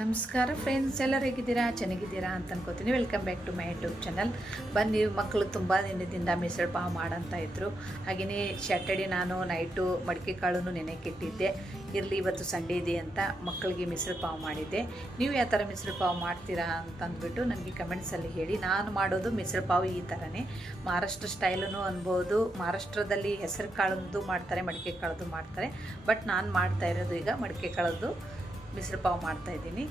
ನಮಸ್ಕಾರ ಫ್ರೆಂಡ್ಸ್ ಎಲ್ಲರೂ ಹೇಗಿದ್ದೀರಾ? ಚೆನ್ನಾಗಿದ್ದೀರಾ ಅಂತ ಅನ್ಕೋತೀನಿ. Welcome back to my YouTube channel ಬನ್ನಿ, ಮಕ್ಕಳು ತುಂಬ ದಿನದಿಂದ ಮಿಸಳು ಪಾವ್ ಮಾಡಂತ ಇದ್ರು. ಹಾಗೆಯೇ ಸ್ಯಾಟರ್ಡೆ ನಾನು ನೈಟು ಮಡಿಕೆ ಕಾಳನ್ನು ನೆನೆಕಿಟ್ಟಿದ್ದೆ. ಇರಲಿ, ಇವತ್ತು ಸಂಡೇ ಇದೆ ಅಂತ ಮಕ್ಕಳಿಗೆ ಮಿಸಳು ಪಾವ್ ಮಾಡಿದ್ದೆ. ನೀವು ಯಾವ ಥರ ಮಿಸಳು ಪಾವ್ ಮಾಡ್ತೀರಾ ಅಂತ ಅಂದ್ಬಿಟ್ಟು ನನಗೆ ಕಮೆಂಟ್ಸಲ್ಲಿ ಹೇಳಿ. ನಾನು ಮಾಡೋದು ಮಿಸಳು ಪಾವ್ ಈ ಥರನೇ. ಮಹಾರಾಷ್ಟ್ರ ಸ್ಟೈಲೂ ಅನ್ಬೋದು. ಮಹಾರಾಷ್ಟ್ರದಲ್ಲಿ ಹೆಸರು ಕಾಳದ್ದು ಮಾಡ್ತಾರೆ, ಮಡಿಕೆ ಕಾಳದ್ದು ಮಾಡ್ತಾರೆ. ಬಟ್ ನಾನು ಮಾಡ್ತಾ ಇರೋದು ಈಗ ಮಡಿಕೆ ಕಾಳದ್ದು ಮಿಶ್ರ ಪಾವ್ ಮಾಡ್ತಾಯಿದ್ದೀನಿ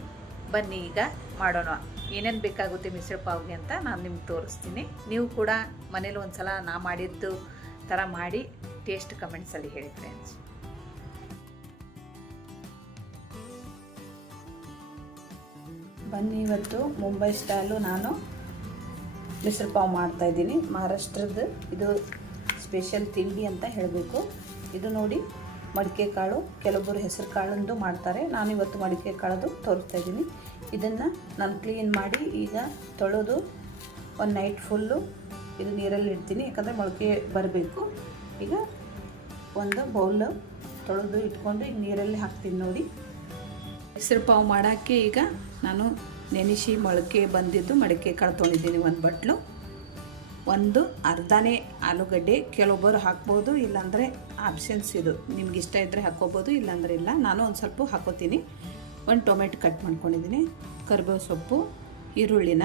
ಬನ್ನಿ ಈಗ ಮಾಡೋಣ. ಏನೇನು ಬೇಕಾಗುತ್ತೆ ಮಿಸ್ರ ಪಾವ್ಗೆ ಅಂತ ನಾನು ನಿಮ್ಗೆ ತೋರಿಸ್ತೀನಿ. ನೀವು ಕೂಡ ಮನೇಲಿ ಒಂದು ಸಲ ನಾ ಮಾಡಿದ್ದು ಥರ ಮಾಡಿ ಟೇಸ್ಟ್ ಕಮೆಂಟ್ಸಲ್ಲಿ ಹೇಳಿ ಫ್ರೆಂಡ್ಸ್ ಬನ್ನಿ ಇವತ್ತು ಮುಂಬೈ ಸ್ಟೈಲು ನಾನು ಮಿಸ್ರ ಪಾವ್ ಮಾಡ್ತಾಯಿದ್ದೀನಿ ಮಹಾರಾಷ್ಟ್ರದ ಮಹಾರಾಷ್ಟ್ರದ್ದು ಇದು ಸ್ಪೆಷಲ್ ತಿಂಡಿ ಅಂತ ಹೇಳಬೇಕು. ಇದು ನೋಡಿ ಮಡಿಕೆ ಕಾಳು, ಕೆಲವೊಬ್ಬರು ಹೆಸರು ಕಾಳಂದು ಮಾಡ್ತಾರೆ. ನಾನು ಇವತ್ತು ಮಡಿಕೆ ಕಾಳದು ತೋರಿಸ್ತಾ ಇದ್ದೀನಿ. ಇದನ್ನು ನಾನು ಕ್ಲೀನ್ ಮಾಡಿ ಈಗ ತೊಳೆದು ಒಂದು ನೈಟ್ ಫುಲ್ಲು ಇದು ನೀರಲ್ಲಿ ಇಡ್ತೀನಿ. ಯಾಕಂದರೆ ಮೊಳಕೆ ಬರಬೇಕು. ಈಗ ಒಂದು ಬೌಲ್ ತೊಳೆದು ಇಟ್ಕೊಂಡು ಈಗ ನೀರಲ್ಲಿ ಹಾಕ್ತೀನಿ ನೋಡಿ. ಹೆಸರು ಪಾವು ಮಾಡೋಕ್ಕೆ ಈಗ ನಾನು ನೆನೆಸಿ ಮೊಳಕೆ ಬಂದಿದ್ದು ಮಡಿಕೆ ಕಾಳು ತೊಳಿದ್ದೀನಿ ಒಂದು ಬಟ್ಲು. ಒಂದು ಅರ್ಧನೇ ಆಲೂಗಡ್ಡೆ ಕೆಲವೊಬ್ಬರು ಹಾಕ್ಬೋದು ಇಲ್ಲಾಂದರೆ ಆಪ್ಷನ್ಸ್ ಇದು. ನಿಮ್ಗೆ ಇಷ್ಟ ಇದ್ದರೆ ಹಾಕ್ಕೋಬೋದು ಇಲ್ಲಾಂದರೆ ಇಲ್ಲ. ನಾನು ಒಂದು ಸ್ವಲ್ಪ ಹಾಕೋತೀನಿ ಒಂದು ಟೊಮೆಟೊ ಕಟ್ ಮಾಡ್ಕೊಂಡಿದ್ದೀನಿ. ಕರಿಬೇವು ಸೊಪ್ಪು ಈರುಳ್ಳಿನ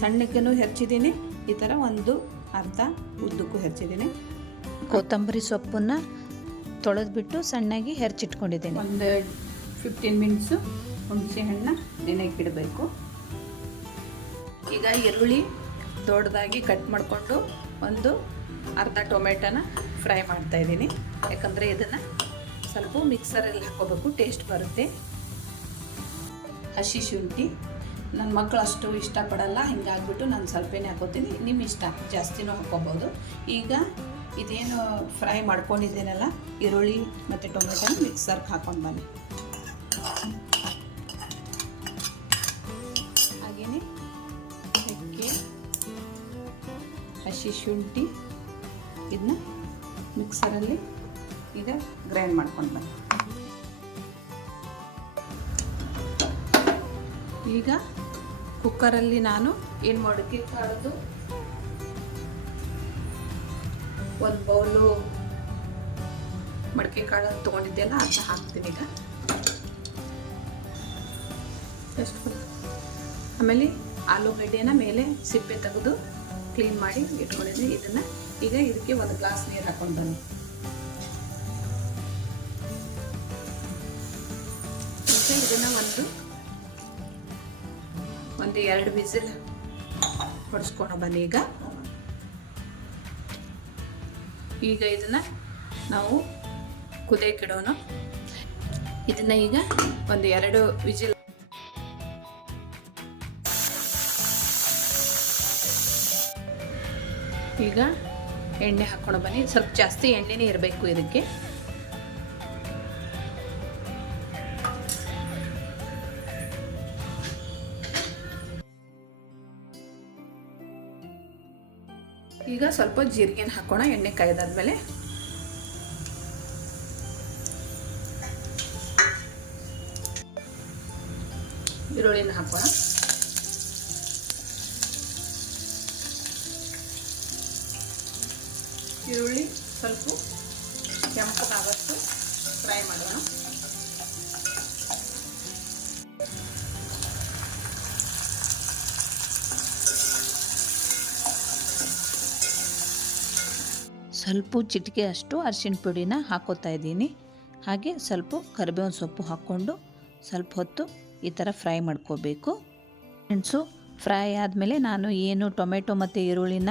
ಸಣ್ಣಕ್ಕೂ ಹೆಚ್ಚಿದ್ದೀನಿ ಈ ಥರ ಒಂದು ಅರ್ಧ ಉದ್ದಕ್ಕೂ ಹೆಚ್ಚಿದ್ದೀನಿ ಕೊತ್ತಂಬರಿ ಸೊಪ್ಪನ್ನು ತೊಳೆದ್ಬಿಟ್ಟು ಸಣ್ಣಗೆ ಹೆಚ್ಚಿಟ್ಕೊಂಡಿದ್ದೀನಿ ಒಂದು ಫಿಫ್ಟೀನ್ ಮಿನಿಟ್ಸು ಹುಣಸೆ ನೆನೆಗೆ ನೆನೆಗಿಡಬೇಕು ಈಗ ಈರುಳ್ಳಿ ದೊಡ್ಡದಾಗಿ ಕಟ್ ಮಾಡಿಕೊಂಡು ಒಂದು ಅರ್ಧ ಟೊಮೆಟೊನ ಫ್ರೈ ಮಾಡ್ತಾ ಇದ್ದೀನಿ. ಯಾಕಂದರೆ ಇದನ್ನು ಸ್ವಲ್ಪ ಮಿಕ್ಸರಲ್ಲಿ ಹಾಕೋಬೇಕು, ಟೇಸ್ಟ್ ಬರುತ್ತೆ. ಹಸಿ ಶುಂಠಿ. ನನ್ನ ಮಕ್ಕಳು ಅಷ್ಟು ಇಷ್ಟಪಡಲ್ಲ, ಹಿಂಗಾಗ್ಬಿಟ್ಟು ನಾನು ಸ್ವಲ್ಪನೇ ಹಾಕೋತೀನಿ. ನಿಮ್ಮ ಇಷ್ಟ, ಜಾಸ್ತಿನೂ ಹಾಕೋಬೋದು. ಈಗ ಇದೇನು ಫ್ರೈ ಮಾಡ್ಕೊಂಡಿದ್ದೀನಲ್ಲ, ಈರುಳ್ಳಿ ಮತ್ತು ಟೊಮೆಟೊನ ಮಿಕ್ಸರ್ಗೆ ಹಾಕೊಂಡು ಬನ್ನಿ. ಹಸಿ ಶುಂಠಿ ಇದನ್ನ ಮಿಕ್ಸರಲ್ಲಿ ಈಗ ಗ್ರೈಂಡ್ ಮಾಡ್ಕೊಂಡು ಬನ್ನಿ. ಈಗ ಕುಕ್ಕರಲ್ಲಿ ನಾನು ಏನು ಮಾಡೋಕ್ಕೆ ಕಾಳದು ಒಂದು ಬೌಲು ಮಡಿಕೆ ಕಾಳು ತೊಗೊಂಡಿದ್ದೆಲ್ಲ ಅದನ್ನ ಹಾಕ್ತೀನಿ ಈಗ. ಎಷ್ಟು ಆಮೇಲೆ ಆಲೂಗಡ್ಡೆನ ಮೇಲೆ ಸಿಪ್ಪೆ ತೆಗೆದು ಕ್ಲೀನ್ ಮಾಡಿ ಇಟ್ಕೊಂಡಿದ್ವಿ ಇದನ್ನ ಈಗ ಇದಕ್ಕೆ ಒಂದು ಗ್ಲಾಸ್ ನೀರು ಹಾಕೊಂಡು ಬನ್ನಿ. ಮತ್ತೆ ಇದನ್ನು ಒಂದು ಒಂದು ಎರಡು ವಿಸಿಲ್ ಹೊಡೆಸ್ಕೊಂಡು ಬನ್ನಿ ಈಗ. ಈಗ ಇದನ್ನು ನಾವು ಕುದಿಯಕ್ಕಿಡೋಣ ಇದನ್ನ ಈಗ ಒಂದು ಎರಡು ವಿಜಿಲ್ ಈಗ ಎಣ್ಣೆ ಹಾಕೊಂಡು ಬನ್ನಿ. ಸ್ವಲ್ಪ ಜಾಸ್ತಿ ಎಣ್ಣೆನೇ ಇರಬೇಕು ಇದಕ್ಕೆ. ಈಗ ಸ್ವಲ್ಪ ಜೀರಿಗೆನ ಹಾಕೋಣ ಎಣ್ಣೆ ಕಾಯ್ದಾದ್ಮೇಲೆ. ಈರುಳ್ಳಿನ ಹಾಕೋಣ. ಈರುಳ್ಳಿ ಸ್ವಲ್ಪ ಕೆಂಪಗಾಗಷ್ಟು ಫ್ರೈ ಮಾಡೋಣ. ಸ್ವಲ್ಪ ಚಿಟಿಕೆ ಅಷ್ಟು ಅರಿಶಿನ ಪುಡಿನ ಹಾಕೋತಾ ಇದ್ದೀನಿ. ಹಾಗೆ ಸ್ವಲ್ಪ ಕರಿಬೇವಿನ ಸೊಪ್ಪು ಹಾಕ್ಕೊಂಡು ಸ್ವಲ್ಪ ಹೊತ್ತು ಈ ಥರ ಫ್ರೈ ಮಾಡ್ಕೋಬೇಕು. ಮೆಣಸು ಫ್ರೈ ಆದಮೇಲೆ ನಾನು ಏನು ಟೊಮೆಟೊ ಮತ್ತು ಈರುಳ್ಳಿನ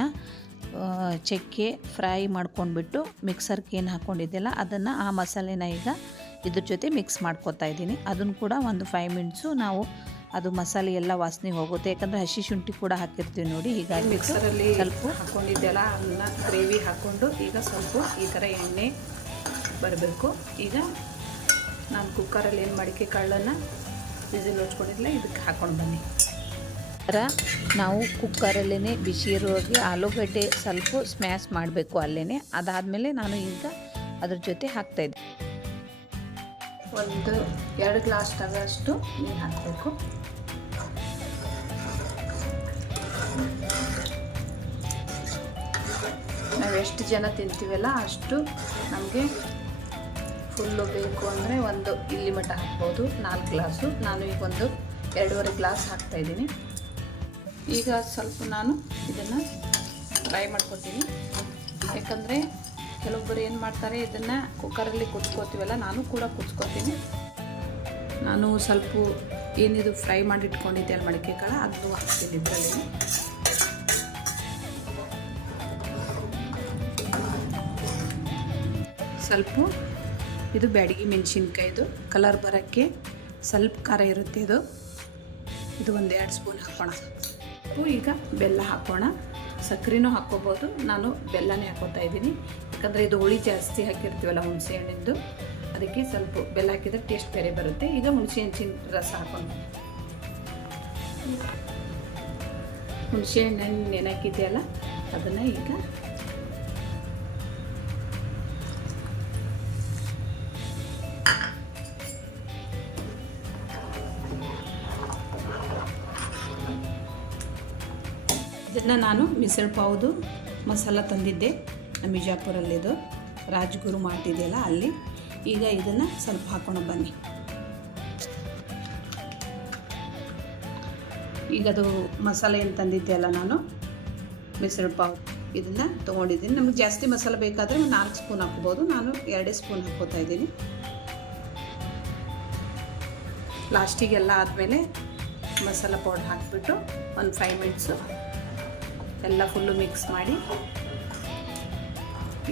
ಚಕ್ಕೆ ಫ್ರೈ ಮಾಡ್ಕೊಂಡ್ಬಿಟ್ಟು ಮಿಕ್ಸರ್ಗೆ ಏನು ಹಾಕ್ಕೊಂಡಿದ್ದೆಲ್ಲ ಅದನ್ನು ಆ ಮಸಾಲೆನ ಈಗ ಇದ್ರ ಜೊತೆ ಮಿಕ್ಸ್ ಮಾಡ್ಕೊತಾ ಇದ್ದೀನಿ. ಅದನ್ನು ಕೂಡ ಒಂದು ಫೈವ್ ಮಿನಿಟ್ಸು ನಾವು ಅದು ಮಸಾಲೆ ಎಲ್ಲ ವಾಸನೆ ಹೋಗುತ್ತೆ. ಯಾಕಂದರೆ ಹಸಿ ಶುಂಠಿ ಕೂಡ ಹಾಕಿರ್ತೀವಿ ನೋಡಿ ಹೀಗಾಗಿ ಮಿಕ್ಸರಲ್ಲಿ ಸ್ವಲ್ಪ ಹಾಕ್ಕೊಂಡಿದ್ದೆಲ್ಲ ಅದನ್ನ ಗ್ರೇವಿ ಹಾಕ್ಕೊಂಡು ಈಗ ಸ್ವಲ್ಪ ಈ ಥರ ಎಣ್ಣೆ ಬರಬೇಕು. ಈಗ ನಾನು ಕುಕ್ಕರಲ್ಲಿ ಏನು ಮಡಿಕೆ ಕಾಳನ್ನು ವಿಸಿಲ್ ಹೊಚ್ಕೊಂಡಿದ್ದಿಲ್ಲ ಇದಕ್ಕೆ ಹಾಕ್ಕೊಂಡು ಬನ್ನಿ. ನಾವು ಕುಕ್ಕರಲ್ಲೇ ಬಿಸಿ ಇರುವಾಗೆ ಆಲೂಗಡ್ಡೆ ಸ್ವಲ್ಪ ಸ್ಮ್ಯಾಶ್ ಮಾಡಬೇಕು ಅಲ್ಲೇ ಅದಾದಮೇಲೆ ನಾನು ಈಗ ಅದ್ರ ಜೊತೆ ಹಾಕ್ತಾಯಿದ್ದೆ ಒಂದು ಎರಡು ಗ್ಲಾಸ್ ತಗೋಷ್ಟು ನೀರು ಹಾಕಬೇಕು. ನಾವು ಎಷ್ಟು ಜನ ತಿಂತೀವಲ್ಲ ಅಷ್ಟು ನಮಗೆ ಫುಲ್ಲು ಬೇಕು ಅಂದರೆ ಒಂದು ಇಲ್ಲಿ ಮಟ್ಟ ಹಾಕ್ಬೋದು, ನಾಲ್ಕು ಗ್ಲಾಸು. ನಾನು ಈಗ ಒಂದು ಎರಡೂವರೆ ಗ್ಲಾಸ್ ಹಾಕ್ತಾಯಿದ್ದೀನಿ ಈಗ ಸ್ವಲ್ಪ ನಾನು ಇದನ್ನು ಫ್ರೈ ಮಾಡ್ಕೊತೀನಿ. ಯಾಕಂದರೆ ಕೆಲವೊಬ್ಬರು ಏನು ಮಾಡ್ತಾರೆ, ಇದನ್ನು ಕುಕ್ಕರಲ್ಲಿ ಕುಚ್ಕೋತೀವಲ್ಲ ನಾನು ಕೂಡ ಕುಚ್ಕೋತೀನಿ ನಾನು ಸ್ವಲ್ಪ ಏನಿದು ಫ್ರೈ ಮಾಡಿ ಇಟ್ಕೊಂಡಿದ್ದೆ ಅಲ್ಲಿ ಮಡಿಕೆ ಕಾಳು ಅದು ಹಾಕ್ತೀನಿ ಇದರಲ್ಲಿ. ಸ್ವಲ್ಪ ಇದು ಬ್ಯಾಡಗಿ ಮೆಣಸಿನ್ಕಾಯ್ದು. ಕಲರ್ ಬರೋಕ್ಕೆ ಸ್ವಲ್ಪ ಖಾರ ಇರುತ್ತೆ ಇದು. ಇದು ಒಂದು ಎರಡು ಸ್ಪೂನ್ ಹಾಕೋಣ. ಉಪ್ಪು ಈಗ ಬೆಲ್ಲ ಹಾಕೋಣ. ಸಕ್ಕರೆನೂ ಹಾಕ್ಕೋಬೋದು. ನಾನು ಬೆಲ್ಲನೇ ಹಾಕೋತಾ ಇದ್ದೀನಿ. ಯಾಕಂದರೆ ಇದು ಹುಳಿ ಜಾಸ್ತಿ ಹಾಕಿರ್ತೀವಲ್ಲ ಹುಣಸೆ ಹಣ್ಣಿಂದು. ಅದಕ್ಕೆ ಸ್ವಲ್ಪ ಬೆಲ್ಲ ಹಾಕಿದ್ರೆ ಟೇಸ್ಟ್ ಬೇರೆ ಬರುತ್ತೆ. ಈಗ ಹುಣಸೆ ಹಣ್ಣಿನ ರಸ ಹಾಕೊಂಡು ಹುಣಸೆ ಹಣ್ಣು ನೆನಕಿದೆಯಲ್ಲ ಅದನ್ನು ಈಗ ಇದನ್ನು ನಾನು ಮಿಸಲ್ ಪಾವ್ದು ಮಸಾಲ ತಂದಿದ್ದೆ ನಮ್ಮ ಬಿಜಾಪುರಲ್ಲಿದು ರಾಜ್ಗುರು ಮಾಡ್ತಿದ್ದೆಯಲ್ಲ ಅಲ್ಲಿ. ಈಗ ಇದನ್ನು ಸ್ವಲ್ಪ ಹಾಕೊಂಡು ಬನ್ನಿ. ಈಗ ಅದು ಮಸಾಲೆ ಏನು ತಂದಿದ್ದೆ ಅಲ್ಲ ನಾನು? ಮಿಸಲ್ ಪಾವ್ ಇದನ್ನು ತೊಗೊಂಡಿದ್ದೀನಿ. ನಮಗೆ ಜಾಸ್ತಿ ಮಸಾಲೆ ಬೇಕಾದರೆ ನಾಲ್ಕು ಸ್ಪೂನ್ ಹಾಕ್ಬೋದು. ನಾನು ಎರಡೇ ಸ್ಪೂನ್ ಹಾಕ್ಕೋತಾ ಇದ್ದೀನಿ. ಲಾಸ್ಟಿಗೆಲ್ಲ ಆದಮೇಲೆ ಮಸಾಲ ಪೌಡರ್ ಹಾಕಿಬಿಟ್ಟು ಒಂದು ಫೈವ್ ಮಿನಿಟ್ಸು ಎಲ್ಲ ಫುಲ್ಲು ಮಿಕ್ಸ್ ಮಾಡಿ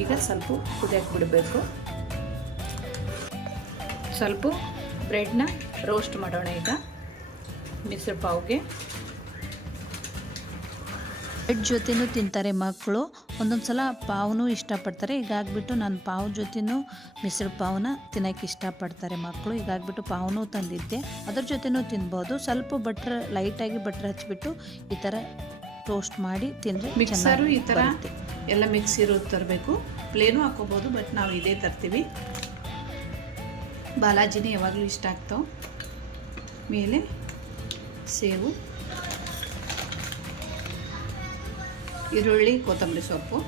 ಈಗ ಸ್ವಲ್ಪ ಕುದಿಯಕ್ಕೆ ಬಿಡಬೇಕು. ಸ್ವಲ್ಪ ಬ್ರೆಡ್ನ ರೋಸ್ಟ್ ಮಾಡೋಣ ಈಗ ಮಿಸ್ರು ಪಾವ್ಗೆ. ಬ್ರೆಡ್ ಜೊತೆನೂ ತಿಂತಾರೆ ಮಕ್ಕಳು. ಒಂದೊಂದು ಸಲ ಪಾವ್ನೂ ಇಷ್ಟಪಡ್ತಾರೆ. ಹೀಗಾಗ್ಬಿಟ್ಟು ನಾನು ಪಾವ್ ಜೊತೆನೂ ಮಿಶ್ರ ಪಾವನ್ನ ತಿನ್ನೋಕ್ಕೆ ಇಷ್ಟಪಡ್ತಾರೆ ಮಕ್ಕಳು. ಹೀಗಾಗ್ಬಿಟ್ಟು ಪಾವ್ನೂ ತಂದಿದ್ದೆ. ಅದ್ರ ಜೊತೆನೂ ತಿನ್ಬೋದು. ಸ್ವಲ್ಪ ಬಟ್ರ್ ಲೈಟಾಗಿ ಬಟ್ರ್ ಹಚ್ಚಿಬಿಟ್ಟು ಈ ಥರ ಟೋಸ್ಟ್ ಮಾಡಿ ತಿಂದರೆ ಮಿಕ್ಸರು ಈ ಥರ ಎಲ್ಲ ಮಿಕ್ಸ್ ಇರೋದು ತರಬೇಕು. ಪ್ಲೇನು ಹಾಕೋಬೋದು ಬಟ್ ನಾವು ಇದೇ ತರ್ತೀವಿ. ಬಾಲಾಜಿನೇ ಯಾವಾಗಲೂ ಇಷ್ಟ ಆಗ್ತಾವೆ. ಮೇಲೆ ಸೇವು. ಈರುಳ್ಳಿ ಕೊತ್ತಂಬರಿ ಸೊಪ್ಪು.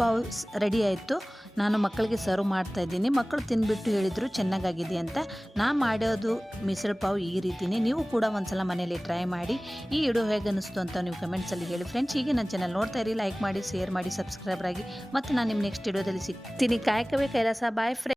ಪಾವ್ ರೆಡಿ ಆಯಿತು. ನಾನು ಮಕ್ಕಳಿಗೆ ಸರ್ವ್ ಮಾಡ್ತಾ ಇದ್ದೀನಿ. ಮಕ್ಕಳು ತಿನ್ಬಿಟ್ಟು ಹೇಳಿದರು ಚೆನ್ನಾಗಾಗಿದೆ ಅಂತ. ನಾ ಮಾಡೋದು ಮಿಸಲ್ ಪಾವ್ ಈ ರೀತಿನೇ. ನೀವು ಕೂಡ ಒಂದ್ಸಲ ಮನೇಲಿ ಟ್ರೈ ಮಾಡಿ. ಈ ವಿಡಿಯೋ ಹೇಗೆ ಅನ್ನಿಸ್ತು ಅಂತ ನೀವು ಕಮೆಂಟ್ಸಲ್ಲಿ ಹೇಳಿ ಫ್ರೆಂಡ್ಸ್ ಹೀಗೆ ನನ್ನ ಚಾನಲ್ ನೋಡ್ತಾ ಇರಿ ಲೈಕ್ ಮಾಡಿ ಶೇರ್ ಮಾಡಿ ಸಬ್ಸ್ಕ್ರೈಬ್ ಆಗಿ. ಮತ್ತು ನಾನು ನಿಮ್ಮ ನೆಕ್ಸ್ಟ್ ವಿಡಿಯೋದಲ್ಲಿ ಸಿಗ್ತೀನಿ. ಕಾಯಕವೇ ಕೈಲಾಸ. Boy friend